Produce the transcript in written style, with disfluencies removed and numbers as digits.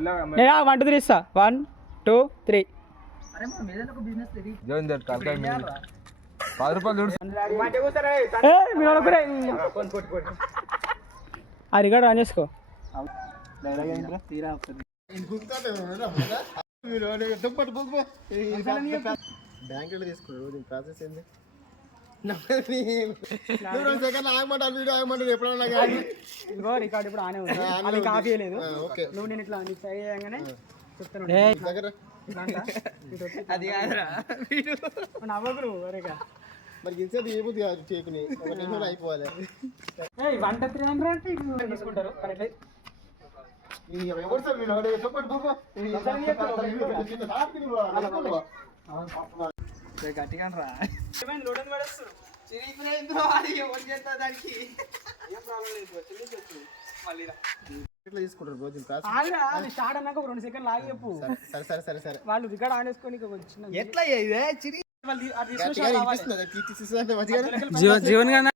నేను 1 2 3 ఇస్తా 1 2 3 ఆ రికార్డ్ ఆన్ చేసుకో. బ్యాంకులో తీసుకున్నాడు ప్రాసెస్ ఏంది? ఇదిగో రికార్డ్ ఇప్పుడు ఆనే ఉంది. అది కాపీ లేదు. నువ్వు నేను ఇట్లా నీకు ట్రై చేయగానే చెప్తాను. అది కాదురా నవ్వకురు వరేగా మరి ఇన్సేపు ఏముంది కాదు చేకుని ఒక నిమిషంలో అయిపోవాలి. 1 2 3 అంటే తీసుకుంటారు. గట్టిగా రా తీసుకుంటారు రోజు స్టార్ట్ అన్నాక 2 సెకండ్లు ఆగి చెప్పు. సరే సరే సరే సరే వాళ్ళు రికార్డ్ ఆన్ చేసుకొని ఎట్లా జీవన్ గారు